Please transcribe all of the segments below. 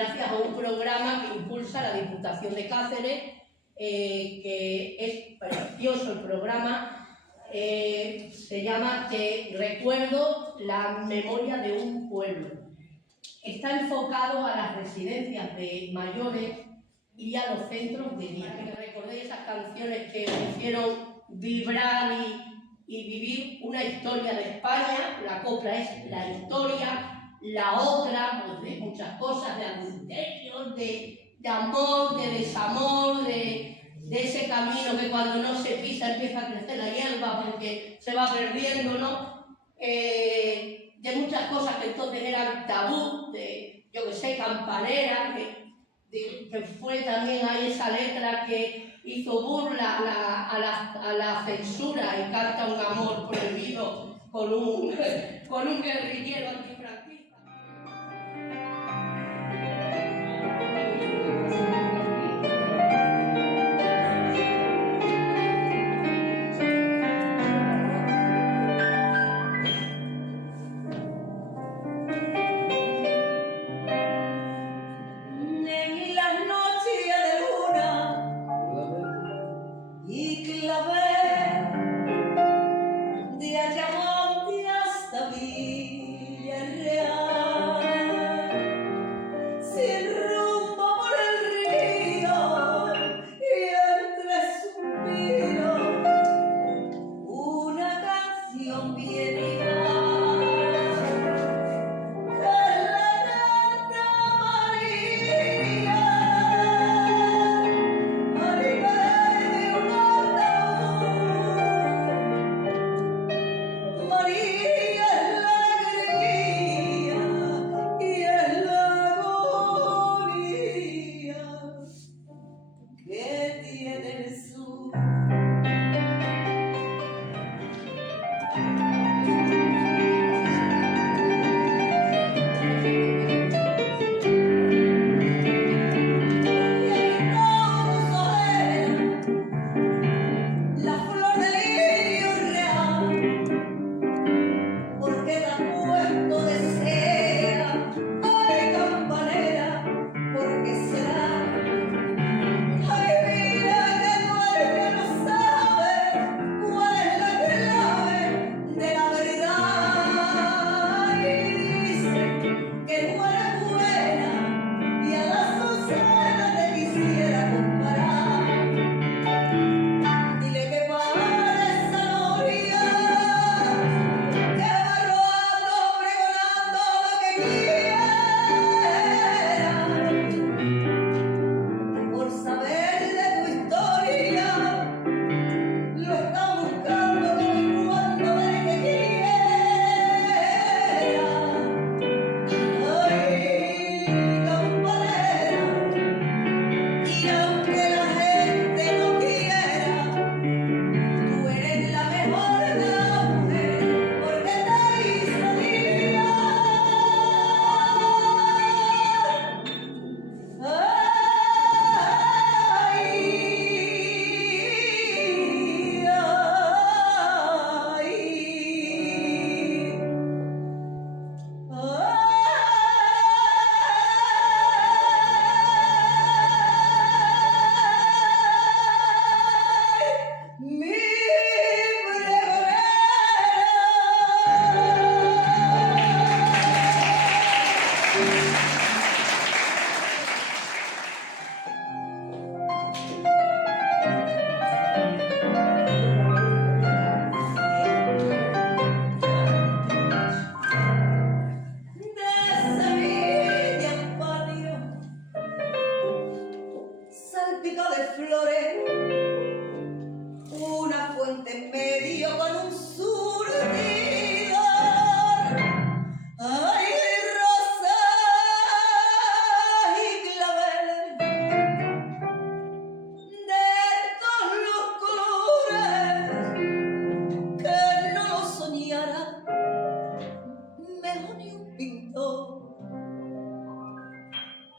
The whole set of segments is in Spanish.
gracias a un programa que impulsa la Diputación de Cáceres, que es precioso el programa, se llama Te recuerdo la memoria de un pueblo. Está enfocado a las residencias de mayores y a los centros de día. Que recordéis esas canciones que me hicieron vibrar y vivir una historia de España. La copla es la historia, la otra, pues de muchas cosas, de adulterio, de amor, de desamor, de ese camino que cuando no se pisa empieza a crecer la hierba porque se va perdiendo, ¿no? De muchas cosas que entonces eran tabú, de, yo que sé, campanera, que fue también ahí esa letra que hizo burla a la censura y canta un amor prohibido con un guerrillero antifranquista.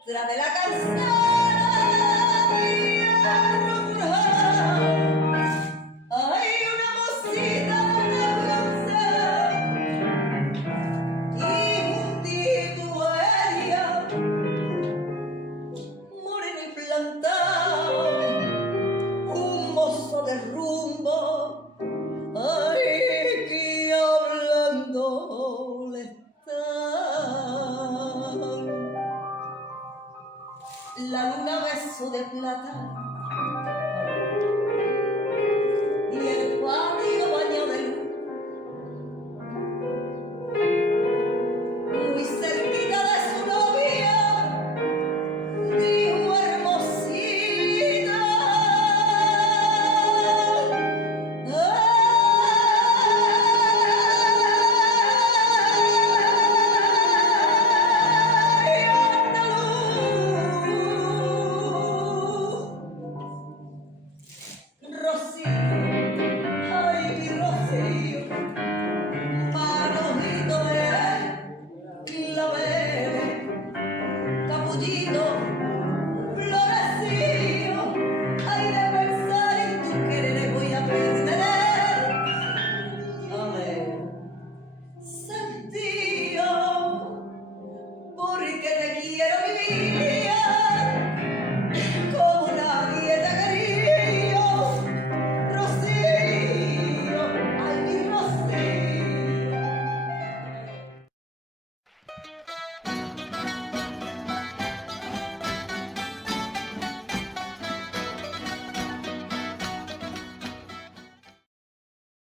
Tras de la calzada hay una mocita, una bronce y un tito a ella la luna beso de plata y el patio baño de luz. Muy cerquita de su novia, dijo hermosita, ay, andaluz, Rocío, ay, mi Rocío, manojito de la bebe, capullito